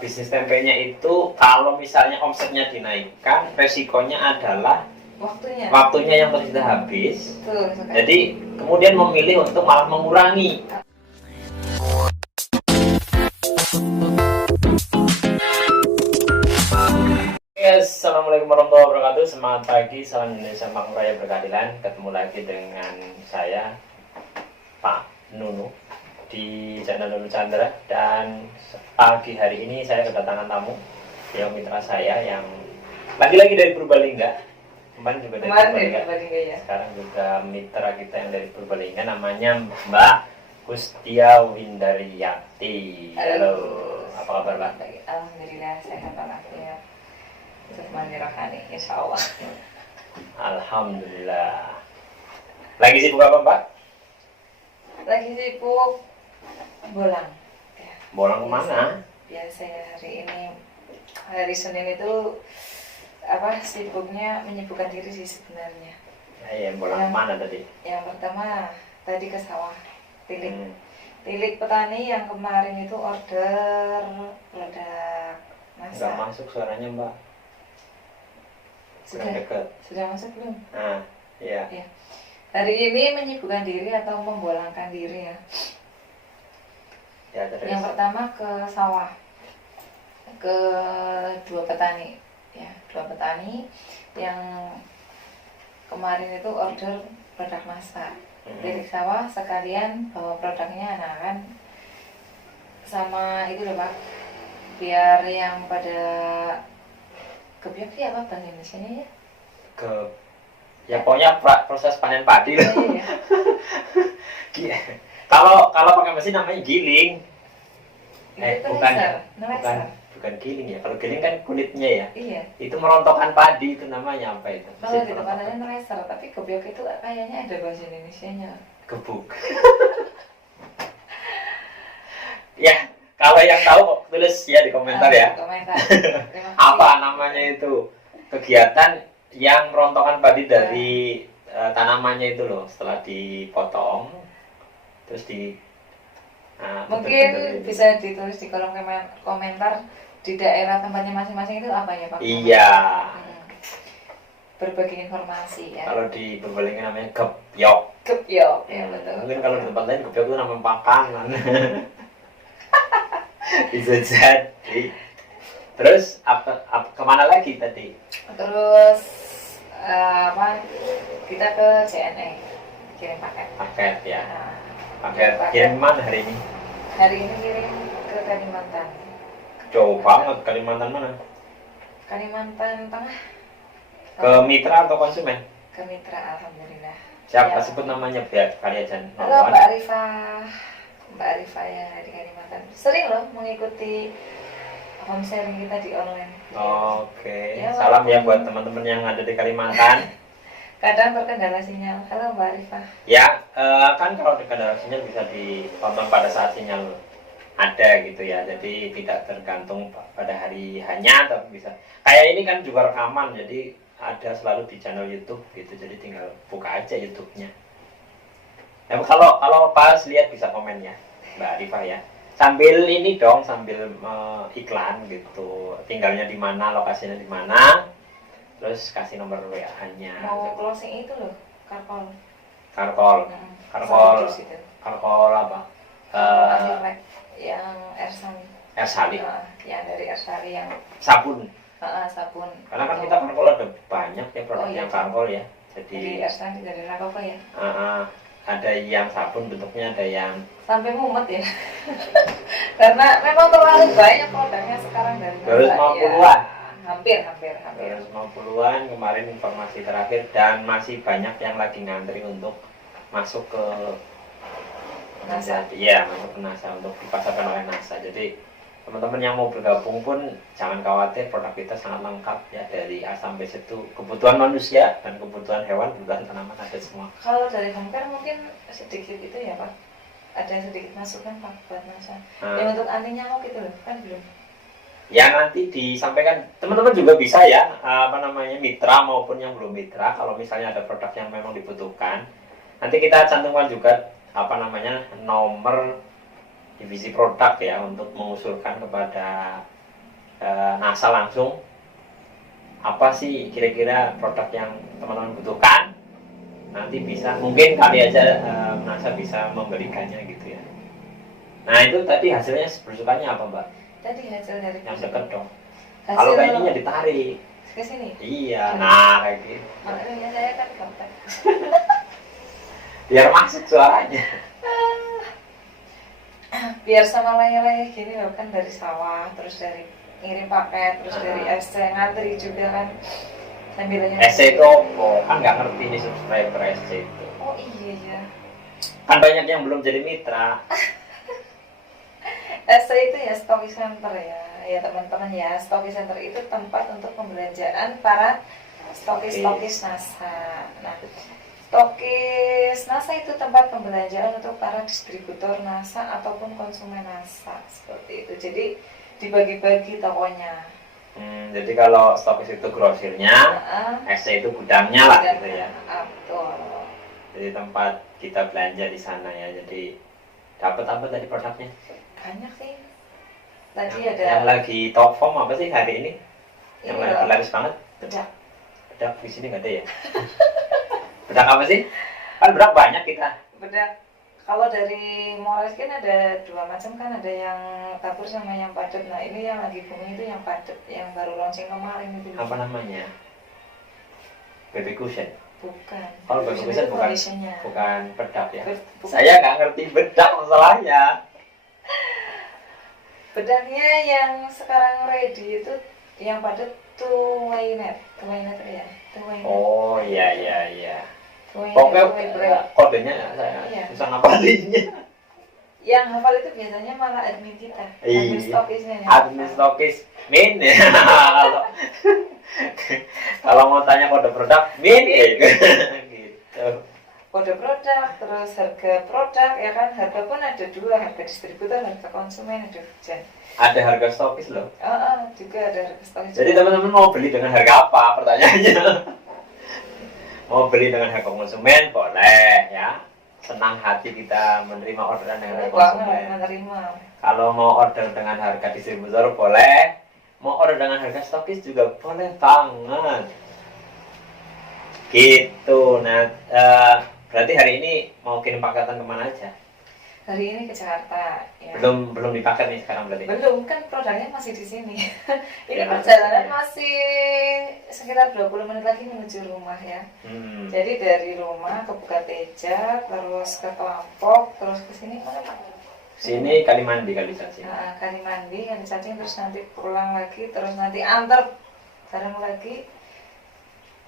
bisnis tempenya itu kalau misalnya omsetnya dinaikkan, resikonya adalah waktunya yang sudah habis. Betul, jadi kemudian memilih untuk malah mengurangi. Assalamualaikum warahmatullahi wabarakatuh. Semangat pagi, salam Indonesia, makmur raya berkeadilan. Ketemu lagi dengan saya Pak Nunu di channel Nunu Chandra. Dan pagi hari ini saya kedatangan tamu, yang mitra saya yang lagi-lagi dari Purbalingga. Kemarin juga dari Purbalingga ya. Sekarang juga mitra kita yang dari Purbalingga, namanya Mbak Kustia Windaryati. Halo, apa kabar Mbak? Alhamdulillah sehat walafiat. Semuanya rohani, insya Allah. Alhamdulillah. Lagi sibuk apa Mbak? Lagi sibuk bolang. Ya. Bolang kemana? Biasa hari ini, hari Senin itu sibuknya menyibukkan diri sih sebenarnya. Ya, bolang kemana tadi? Yang pertama tadi ke sawah, tilik petani yang kemarin itu order produk masak. Nggak masuk suaranya Mbak. Sudah masuk belum? Nah, iya. Ya. Hari ini menyibukkan diri atau membolangkan diri ya. Ya, terus. Yang pertama ke sawah, ke dua petani, ya, dua petani yang kemarin itu order produk masak. Dari sawah sekalian bawa produknya, nah kan sama itu loh Pak, biar yang pada kebiak sih apa bahasa Indonesia ya? Pokoknya proses panen padi loh. Iya. Kalau pakai mesin namanya giling. Bukan giling ya. Kalau giling kan kulitnya ya. Iya. Itu merontokkan padi, itu namanya apa itu? Kalau di depannya nelaser, tapi kebiak itu kayaknya ada bahasa Indonesianya. Gebuk. Ya. Kalau yang tahu tulis ya di komentar ya. Komentar. Apa namanya itu? Kegiatan yang merontokkan padi dari tanamannya itu loh, setelah dipotong terus mungkin bisa ditulis di kolom komentar di daerah tempatnya masing-masing itu apa ya Pak? Iya. Berbagi informasi ya. Kalau di Purbalingga namanya gebyok. Gebyok ya betul. Mungkin kalau di tempat lain gebyok itu nama pangkalan. Bisa jadi. Terus kemana lagi tadi? Terus kita ke CNE kirim paket ya. Paket kirim mana hari ini? Hari ini kirim ke Kalimantan. Jauh banget. Kalimantan mana? Kalimantan Tengah. Ke mitra atau konsumen? Ke mitra, alhamdulillah. Siapa sebut namanya biar kali aja. Halo Mbak Arifah yang dari Kalimantan. Sering loh mengikuti home sharing kita di online. Oke. Ya, salam ya buat teman-teman yang ada di Kalimantan. Kadang terkendala sinyal. Halo Mbak Arifah. Ya, kan kalau terkendala sinyal bisa ditonton pada saat sinyal ada gitu ya. Jadi tidak tergantung pada hari hanya, tapi bisa. Kayak ini kan juga rekaman, jadi ada selalu di channel YouTube gitu. Jadi tinggal buka aja YouTube-nya. Ya, kalau pas lihat bisa komen ya, Mbak Arifah ya. Sambil ini dong, sambil iklan gitu. Tinggalnya di mana, lokasinya di mana. Terus kasih nomor WA-nya. Mau closing itu loh, karkol apa? Yang Ersali. Yang dari Ersali yang sabun. Sabun. Karena kan kita karkol ada banyak ya produk yang karkol ya. Jadi Ersali dari Rakoko ya. Ada yang sabun bentuknya, ada yang sampai mumet ya. Karena memang terlalu banyak produknya sekarang dari 250-an. Hampir 250-an kemarin informasi terakhir, dan masih banyak yang lagi ngantri untuk masuk ke NASA. Iya, masuk ke NASA untuk dipasarkan oleh NASA. Jadi teman-teman yang mau bergabung pun jangan khawatir, produk kita sangat lengkap ya, dari A sampai Z, kebutuhan manusia dan kebutuhan hewan, kebutuhan tanaman ada semua. Kalau dari home care mungkin sedikit itu ya Pak, ada sedikit masukan Pak buat NASA. Yang untuk anti nyamuk itu loh, kan belum. Ya nanti disampaikan, teman-teman juga bisa ya, mitra maupun yang belum mitra, kalau misalnya ada produk yang memang dibutuhkan, nanti kita cantumkan juga nomor divisi produk ya untuk mengusulkan kepada NASA langsung apa sih kira-kira produk yang teman-teman butuhkan. Nanti bisa mungkin kali aja NASA bisa memberikannya gitu ya. Nah itu tadi hasilnya belusukannya apa Mbak? Tadi hasil dari Yang deket dong. hasil Kalau kayak ininya ditarik. ke sini. Iya, nah kayak gitu. Makanya saya kan kontak. Biar masuk suaranya. Biar sama layar-layar gini loh kan dari sawah, terus dari ngirim paket, terus dari SC ngantri juga kan. Sambil SC itu apa? Kan nggak ngerti nih subscriber SC itu. Oh iya ya. Kan banyak yang belum jadi mitra. SC itu ya stocking center ya teman-teman ya. Stocking center itu tempat untuk pembelanjaan para stokis NASA. Nah, stokis NASA itu tempat pembelanjaan untuk para distributor NASA ataupun konsumen NASA seperti itu. Jadi dibagi-bagi tokonya. Jadi kalau stokis itu grosirnya, SC itu gudangnya lah gitu ya. Betul. Jadi tempat kita belanja di sana ya. Jadi dapat apa tadi produknya? Banyak sih. Tadi yang, ada yang lagi top form apa sih hari ini? Yang ini lagi loh, laris banget? bedak. Bedak di sini nggak ada ya? Bedak apa sih? Kan bedak banyak kita. Bedak. Kalau dari Moraes kan ada dua macam kan, ada yang tabur sama yang padat. Nah ini yang lagi booming itu yang padat, yang baru launching kemarin itu. Apa namanya? Baby cushion. Bukan. Kalau baby cushion foundationnya. bukan bedak ya. Bukan. Saya nggak ngerti bedak masalahnya. Bedaknya yang sekarang ready itu yang padat tuh Waynet ya. Oh iya. Waynet, Pokoknya kodenya saya Iya. susah ngapalinnya. Yang hafal itu biasanya malah admin kita. Admin stokisnya. Admin stokis min ya. Kalau mau tanya kode produk min ya gitu. Kode produk, terus harga produk, ya kan, harga pun ada dua, harga distributor, harga konsumen, ada hujan. Ada harga stokis loh. Juga ada harga stokis. Jadi teman-teman mau beli dengan harga apa? Pertanyaannya. Mau beli dengan harga konsumen boleh ya. Senang hati kita menerima orderan dengan harga konsumen. Menerima. Kalau mau order dengan harga distributor boleh. Mau order dengan harga stokis juga boleh banget. Gitu. Nah, berarti hari ini mau kirim paketan kemana aja? Hari ini ke Jakarta. Ya. Belum dipaket nih sekarang berarti? Belum, kan produknya masih di sini. Ini Ya, perjalanan masih sekitar 20 menit lagi menuju rumah ya. Jadi dari rumah ke Bukateja, terus ke Kelampok, terus ke sini mana Pak? Sini Kalimandi kali Cacing. Kalimandi, Kalicacing, terus nanti pulang lagi, terus nanti antar barang lagi.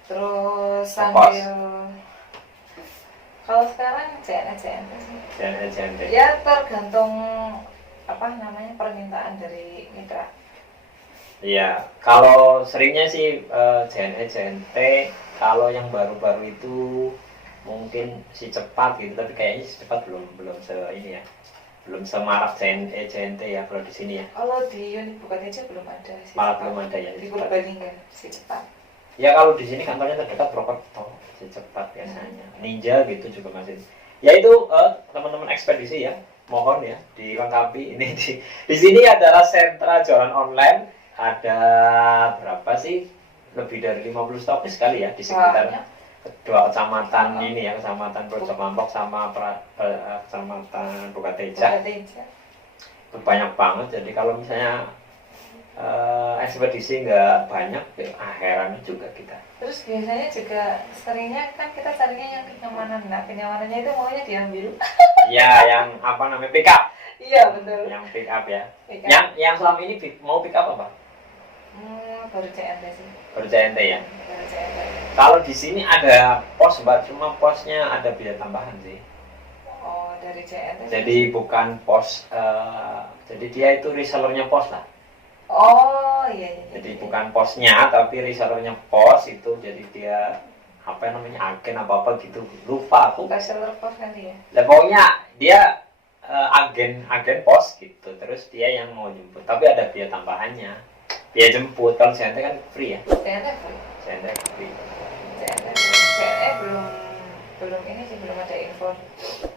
Terus sambil kalau sekarang JNT sih. JNT. Ya tergantung apa namanya permintaan dari mitra. Iya, kalau seringnya sih JNT. Kalau yang baru-baru itu mungkin si cepat gitu, tapi kayaknya si cepat belum se ini ya, belum semarak JNT ya kalau di sini ya. Kalau di unit Bukateja belum ada sih. Malah belum ada ya. Di Purbalingga si cepat. Ya kalau di sini kantornya terdekat Purwokerto, si cepat biasanya. Ninja gitu juga masih. Ya itu teman-teman ekspedisi ya, mohon ya dilengkapi. Ini di sini adalah sentra jualan online. Ada berapa sih? Lebih dari 50 stokis sekali ya di sekitar kedua kecamatan ini ya, kecamatan Projoklampok sama kecamatan Bukateja. Itu banyak banget. Jadi kalau misalnya ekspedisi nggak banyak, ya heran juga kita. Terus biasanya juga seringnya kan kita carinya yang kenyamanan. Nah kenyamanannya itu maunya diambil. Ya yang apa namanya pick up. Iya betul. Yang pick up ya. Pick up. Yang selama ini mau pick up apa? Baru CNT sih. Baru CNT ya. Baru CNT. Kalau di sini ada pos Mbak, cuma posnya ada biaya tambahan sih. Oh dari CNT. Jadi bukan pos, jadi dia itu resellernya pos lah. Oh iya. Jadi bukan posnya, tapi resellernya pos itu. Jadi dia apa namanya agen apa gitu, lupa aku. Reseller pos kali ya. Nah, pokoknya dia agen pos gitu. Terus dia yang mau jemput, tapi ada biaya tambahannya. Biaya jemput. Kalau CNT kan free ya. CNT free. CNT free. CNT belum ini sih, belum ada info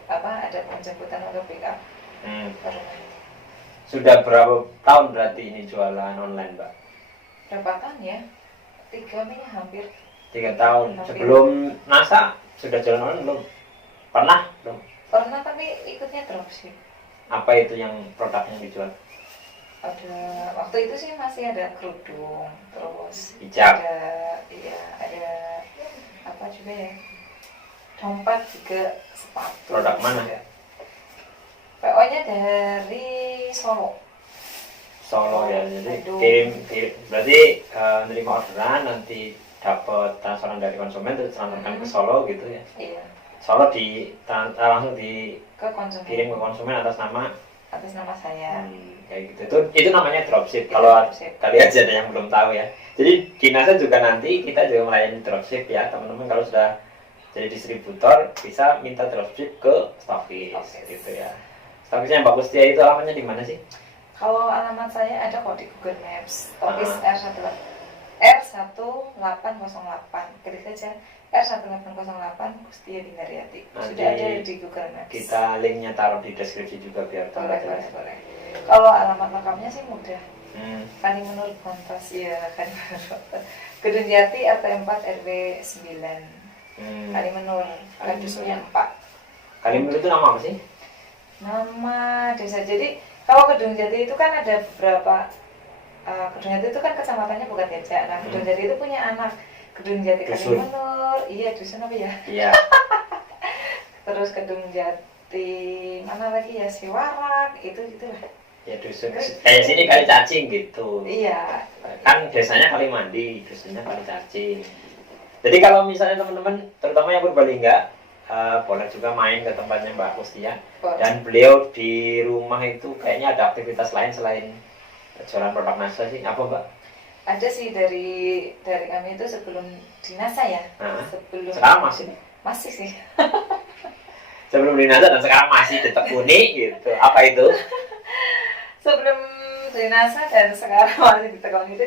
apa ada penjemputan untuk pick up. Hmm. Sudah berapa tahun berarti ini jualan online, Mbak? Berapa tahun ya? 3 nih hampir. 3 tahun. Hampir. Sebelum NASA sudah jualan online belum? Pernah belum? Pernah tapi ikutnya dropship. Apa itu yang produk yang dijual? Ada waktu itu sih masih ada kerudung, terus Hijab. ada apa juga ya, dompet juga, sepatu. Produk mana? Juga. PO-nya dari Solo. Solo ya, jadi Aduh. kirim berarti menerima orderan nanti dapat transferan dari konsumen terus transferkan ke Solo gitu ya. Iya, Solo langsung ke konsumen. dikirim ke konsumen atas nama saya. kayak gitu. Itu namanya dropship. Itu Kalau dropship. kalian ada yang belum tahu ya. Jadi di NASA juga nanti kita juga melayani dropship ya teman-teman. Kalau sudah jadi distributor bisa minta dropship ke stokis gitu ya. Stokisnya Mbak Kustia itu alamatnya di mana sih? Kalau alamat saya ada kok di Google Maps, Office R1808. Klik saja R1808 Kustia Dindaryati. Sudah ada di Google Maps. Kita linknya taruh di deskripsi juga biar boleh. Kalau alamat lengkapnya sih mudah. Kalimanur Bontos ya, Kalimanur Bontos. Gedung Jati RT 4 RW 9. Kalimanur. Dusunnya 4. Kalimanur itu nama apa sih? Nama desa. Jadi kalau Gedung Jati itu kan ada beberapa. Gedung Jati itu kan kecamatannya bukan Jajak. Nah, Gedung Jati itu punya anak. Gedung Jati Kalimanur. Iya, dusun apa ya? Iya. Terus Gedung Jati mana lagi ya, Siwarak, itu lah. Ya dusun. Kayak sini Kali Cacing gitu. Iya. Kan desanya Kali Mandi, dusunnya Kali Cacing. Jadi kalau misalnya teman-teman, terutama yang Purbalingga, boleh juga main ke tempatnya Mbak Kustia. Dan beliau di rumah itu kayaknya ada aktivitas lain selain jualan produk NASA sih. Apa Mbak? Ada sih dari kami itu sebelum di NASA ya. Sekarang masih sih. Sebelum di NASA dan sekarang masih ditekuni gitu. Apa itu? Sebelum di NASA dan sekarang masih ditekuni itu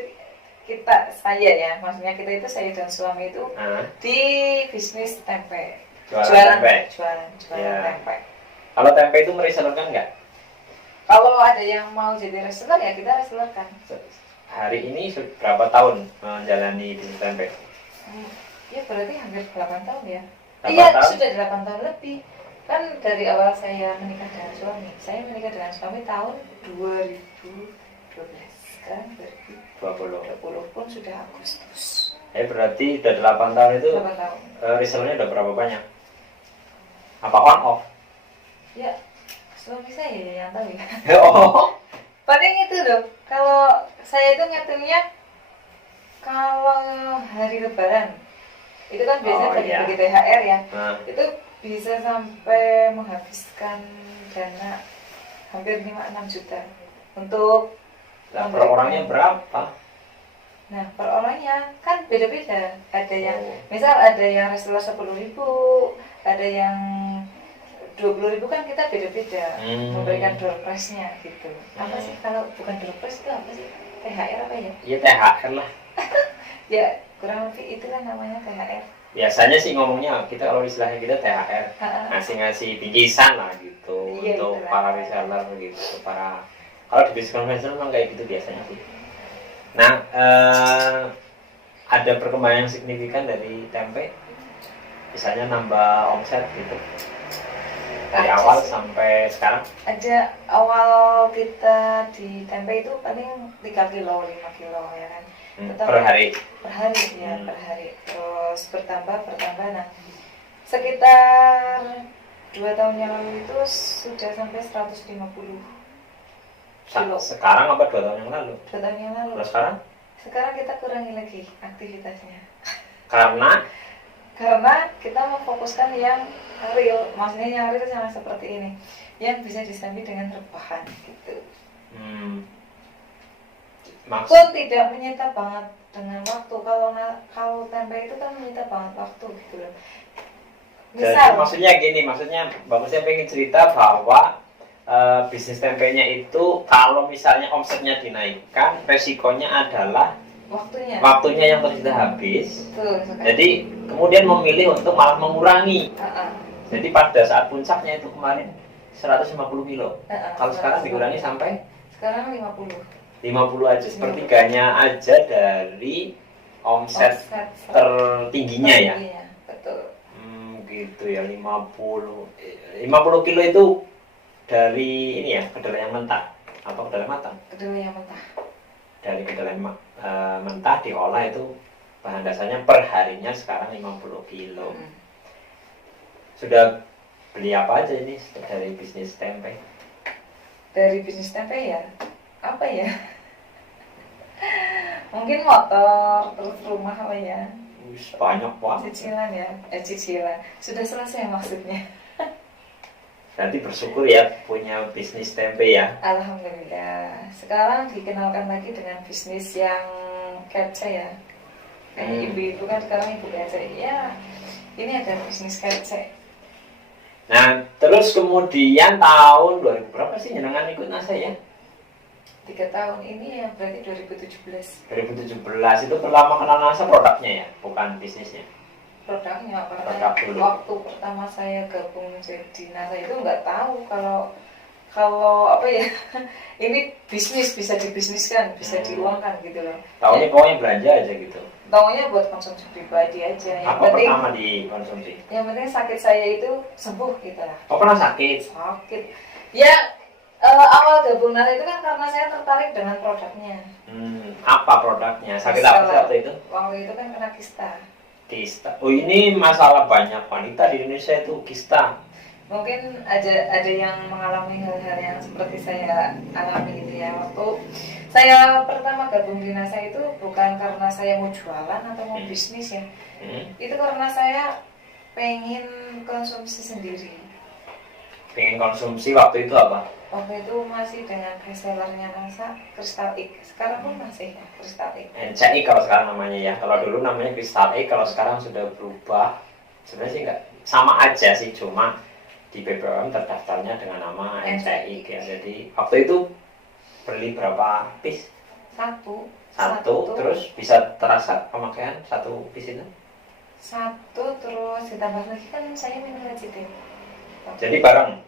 saya ya, maksudnya kita itu saya dan suami itu di bisnis tempe. Jualan tempe. Kalau tempe itu meresellerkan nggak? Kalau ada yang mau jadi reseller ya kita resellerkan. Hari ini berapa tahun menjalani bisnis tempe? Ya berarti hampir 8 tahun ya. 8 Iya, tahun? sudah 8 tahun lebih. Kan dari awal saya menikah dengan suami. Saya menikah dengan suami tahun 2012. Sekarang 2020 pun sudah Agustus. Berarti sudah 8 tahun itu 8 tahun. Resellernya udah berapa banyak? Apa on off? Ya, suami saya yang tahu ya. Oh. Paling itu loh. Kalau saya itu ngitungnya kalau hari Lebaran itu kan biasanya bagi THR ya. Itu bisa sampai menghabiskan dana hampir 5-6 juta untuk per orangnya berapa? Nah, per orangnya kan beda-beda. Ada yang misal ada yang reseller 10.000, ada yang 20.000, kan kita beda-beda memberikan door prize-nya gitu. Apa sih kalau bukan door prize itu apa sih? THR apa ya? Iya, THR lah. Ya, kurang lebih itu kan namanya THR. Biasanya sih ngomongnya kita kalau istilahnya kita THR, ngasih bingkisan lah gitu untuk para reseller gitu, para kalau di bisnis konvensional memang kayak gitu biasanya sih. Nah, ada perkembangan yang signifikan dari tempe, misalnya nambah omset gitu dari awal sampai sekarang. Ada awal kita di tempe itu paling 3 kilo, 5 kilo ya kan. Per hari ya, per hari. Terus bertambah. Nah, sekitar 2 tahun yang lalu itu sudah sampai 150 kilo. Sekarang apa 2 tahun yang lalu? 2 tahun yang lalu. Terus sekarang? Sekarang kita kurangi lagi aktivitasnya. Karena kita memfokuskan yang real, maksudnya yang real sama seperti ini, yang bisa disambi dengan rebahan gitu. Pun tidak menyita banget dengan waktu. Kalau tempe itu kan menyita banget waktu gitu loh. Misal, jadi maksudnya bagusnya pengen cerita bahwa bisnis tempenya itu kalau misalnya omsetnya dinaikkan, resikonya adalah waktunya yang sudah habis. Jadi kemudian memilih untuk malah mengurangi. Jadi pada saat puncaknya itu kemarin 150 kilo. Kalau sekarang dikurangi sampai Sekarang 50. 50 aja, sepertiganya aja dari omset tertingginya ya. Iya, betul. Gitu ya, 50 kilo itu dari ini ya, kedelai yang mentah apa kedelai matang? Kedelai yang mentah. Dari kedelai mentah diolah itu bahan dasarnya per harinya sekarang 50 kilo. Sudah beli apa aja ini dari bisnis tempe? Dari bisnis tempe ya, apa ya? Mungkin motor, terus rumah apa ya? Banyak banget. Cicilan ya, cicilan. Sudah selesai maksudnya. Berarti bersyukur ya punya bisnis tempe ya. Alhamdulillah. Sekarang dikenalkan lagi dengan bisnis yang kece ya. Kayak ibu-ibu kan sekarang ibu kece. Ya, ini ada bisnis kece. Nah, terus kemudian tahun 2000 berapa sih jenengan ikut NASA ya? 3 tahun ini ya berarti 2017. 2017 itu pertama kenal NASA produknya ya, bukan bisnisnya. Produknya, Produk dulu. waktu pertama saya gabung jadi NASA itu nggak tahu kalau apa ya, ini bisnis bisa dibisniskan, bisa diuangkan gitu loh. Tahunya pokoknya belanja aja gitu. Taunya buat konsumsi pribadi aja. Yang Apa penting, pertama dikonsumsi? yang penting sakit saya itu sembuh gitu lah. Oh, pernah sakit? Sakit. Ya awal gabung NASA itu kan karena saya tertarik dengan produknya. Apa produknya? Sakit apa sih waktu itu? Waktu itu kan kena kista. Kista. Oh, ini masalah banyak wanita di Indonesia itu kista. Mungkin ada yang mengalami hal-hal yang seperti saya alami gitu ya. Waktu saya pertama gabung di NASA itu bukan karena saya mau jualan atau mau bisnis ya. Itu karena saya pengen konsumsi sendiri. Pengen konsumsi waktu itu apa? Waktu itu masih dengan bestsellernya NASA, Crystal Egg. Sekarang pun masih ya, Crystal Egg. NCI kalau sekarang namanya ya. Kalau dulu namanya Crystal Egg, kalau sekarang sudah berubah. Sebenarnya sih nggak sama aja sih, cuma di BPOM terdaftarnya dengan nama NCI ya. Jadi waktu itu beli berapa piece? Satu. Terus bisa terasa pemakaian satu piece itu? Satu, terus ditambah lagi kan saya minum Lecithin. Jadi bareng?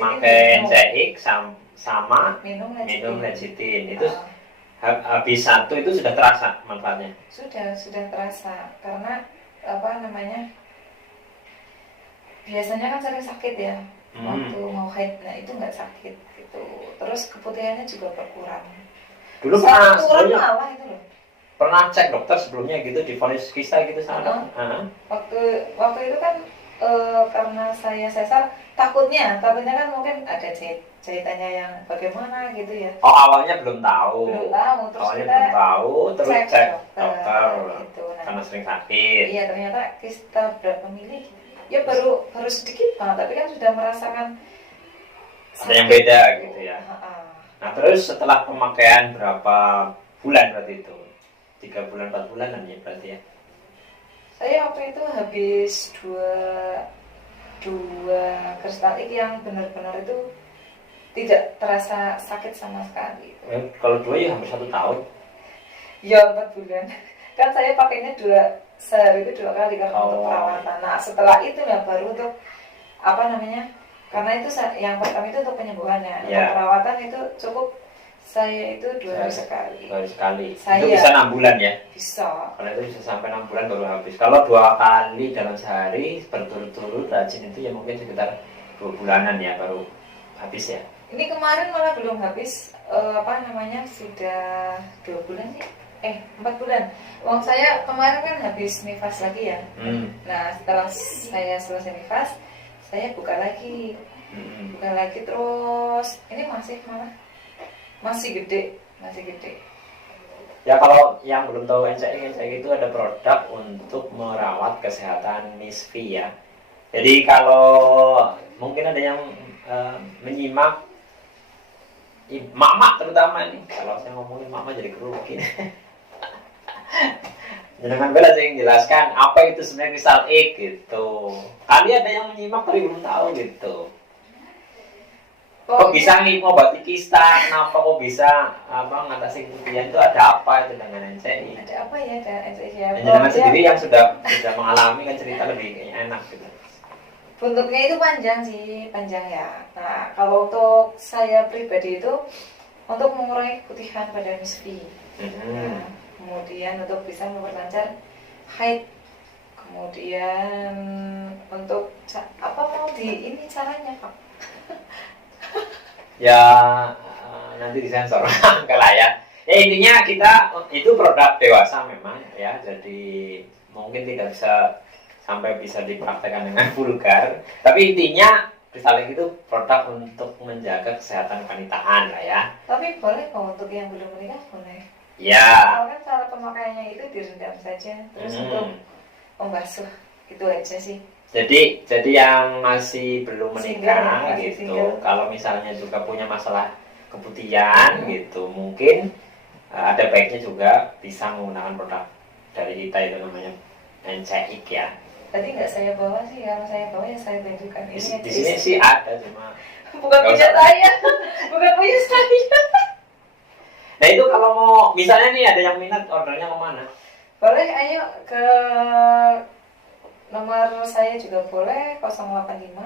Pakai NCI sama minum Lecithin. Itu habis satu itu sudah terasa manfaatnya? Sudah terasa. Karena apa namanya, biasanya kan sering sakit ya waktu mau haid, nah itu nggak sakit gitu. Terus keputihannya juga berkurang. Dulu pernah malah itu loh. Pernah cek dokter sebelumnya gitu, divonis kista gitu sama Waktu itu kan karena saya sesar, takutnya kan mungkin ada jahitannya yang bagaimana gitu ya. Oh, awalnya belum tahu. Terus terus cek dokter gitu. Karena sering sakit. Iya, ternyata kista berat pemilih. Ya baru sedikit banget, tapi kan sudah merasakan ada yang beda gitu ya. Nah, terus setelah pemakaian berapa bulan berarti itu? 3 bulan, 4 bulanan ya berarti ya? Saya waktu itu habis dua Crystal Egg yang benar-benar itu tidak terasa sakit sama sekali. Kalau 2 ya hampir 1 tahun. Ya 4 bulan. Kan saya pakainya sehari itu 2 kali karena untuk perawatan. Nah setelah itu ya baru untuk apa namanya? Karena itu yang pertama itu untuk penyembuhannya. Untuk perawatan itu cukup saya itu 2 hari sekali. 2 hari sekali. Itu bisa 6 bulan ya? Bisa. Kalau itu bisa sampai 6 bulan baru habis. Kalau 2 kali dalam sehari berturut-turut rajin itu ya mungkin sekitar 2 bulanan ya baru habis ya. Ini kemarin malah belum habis, sudah 2 bulan ya? 4 bulan. Uang saya kemarin kan habis nifas lagi ya. Nah setelah saya selesai nifas, saya buka lagi terus. Ini masih gede. Ya kalau yang belum tahu NCI itu ada produk untuk merawat kesehatan nisfi ya. Jadi kalau mungkin ada yang menyimak mak-mak terutama ini, kalau saya ngomongin mak-mak jadi kerugi. Jangan bela sih jelaskan apa itu sebenarnya Crystal Egg gitu. Kali ada yang menyimak tapi belum tahu gitu. Kok bisa ngobati kista? Kenapa kok bisa ngatasi keputihan itu? Ada apa itu dengan NCI? Ada apa ya dengan NCI ya? Jangan sendiri yang sudah mengalami kan cerita lebih enak gitu. Buntutnya itu panjang sih, panjang ya. Nah, kalau untuk saya pribadi itu untuk mengurangi keputihan pada misfi. Nah, kemudian untuk bisa memperlancar haid. Kemudian untuk apa mau di ini caranya, Pak? Ya nanti disensor enggak lah ya. Ya intinya kita itu produk dewasa memang ya, jadi mungkin tidak bisa sampai bisa dipraktekkan dengan vulgar, tapi intinya Kristalink itu produk untuk menjaga kesehatan kewanitaan lah ya. Tapi boleh kok untuk yang belum menikah, boleh. Ya. Kalau kan cara pemakaiannya itu direndam saja, terus untuk membasuh, itu aja sih. Jadi yang masih belum menikah Single, gitu, single. kalau misalnya juga punya masalah keputihan gitu, mungkin ada baiknya juga bisa menggunakan produk dari kita itu namanya NCIK ya. Tadi nggak saya bawa sih, kalau saya bawa ya saya tunjukkan. Ini Di sini sih ada, cuma bukan punya saya, bukan punya saya. Nah itu kalau mau, misalnya nih ada yang minat, ordernya kemana? Boleh, ayo ke nomor saya juga boleh, 085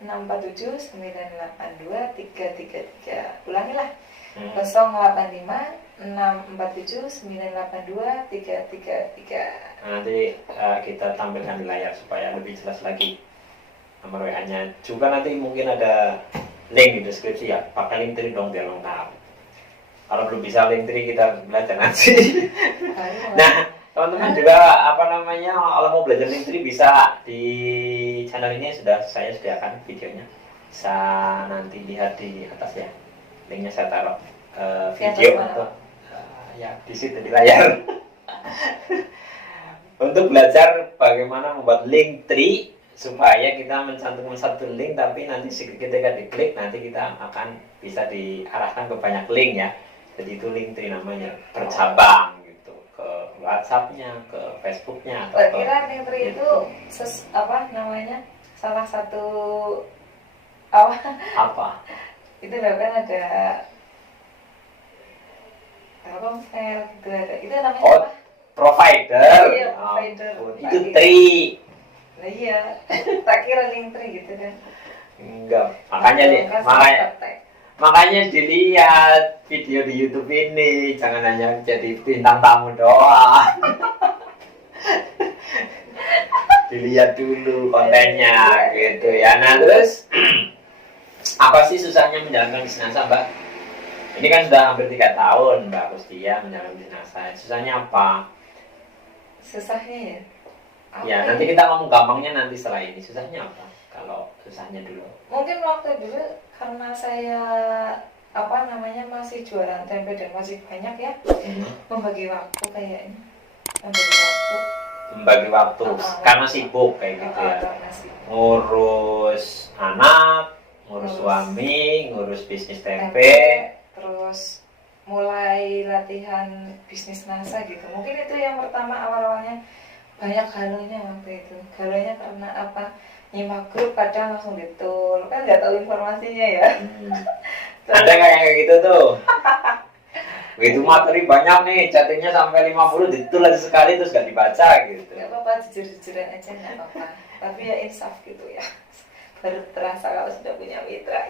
647 982 333. Ulangilah, 085 647 982 333. Nanti kita tampilkan di layar supaya lebih jelas lagi nomor WA-nya. Juga nanti mungkin ada link di deskripsi ya. Pakai link tree dong biar lengkap. Kalau belum bisa link tree kita belajar nanti. Nah, teman-teman juga apa namanya, kalau mau belajar link tree bisa di channel ini sudah saya sediakan videonya. Bisa nanti lihat di atas ya. Linknya saya taruh video untuk ya di situ di layar. Untuk belajar bagaimana membuat link tree supaya kita mencantumkan satu link, tapi nanti ketika diklik nanti kita akan bisa diarahkan ke banyak link ya. Jadi itu link tree namanya, bercabang gitu, ke WhatsApp-nya, ke Facebook-nya. Kira link tree itu apa namanya, salah satu apa? Itu loh kan ada Telkomsel gitu, ada itu namanya apa? Provider. Iya, provider. Itu tree. Nah iya, tak kira link tree gitu kan. Enggak, makanya dilihat video di YouTube ini, jangan hanya jadi bintang tamu doang. Dilihat dulu kontennya gitu ya. Nah terus apa sih susahnya menjalankan bisnis NASA, Mbak? Ini kan sudah hampir 3 tahun Mbak Kustia menjalankan bisnis NASA. Susahnya apa? Susahnya ya? Ya nanti kita ngomong gampangnya nanti setelah ini. Susahnya apa? Kalau susahnya dulu. Mungkin waktu dulu karena saya masih jualan tempe dan masih banyak ya, membagi waktu kayaknya. Membagi waktu karena sibuk kayak gitu ya. Ngurus anak, ngurus suami, ngurus bisnis tempe, terus mulai latihan bisnis NASA gitu. Mungkin itu yang pertama, awal-awalnya banyak halonya waktu itu. Halonya karena apa? Nyimak grup kadang langsung ditul, kan nggak tahu informasinya ya. Ada nggak yang kayak gitu tuh? Begitu materi banyak nih, chattingnya sampai 50 ditul aja sekali terus nggak dibaca gitu. Nggak apa-apa, jujur-jujuran aja nggak apa-apa. Tapi ya insaf gitu ya. Baru terasa kalau sudah punya mitra.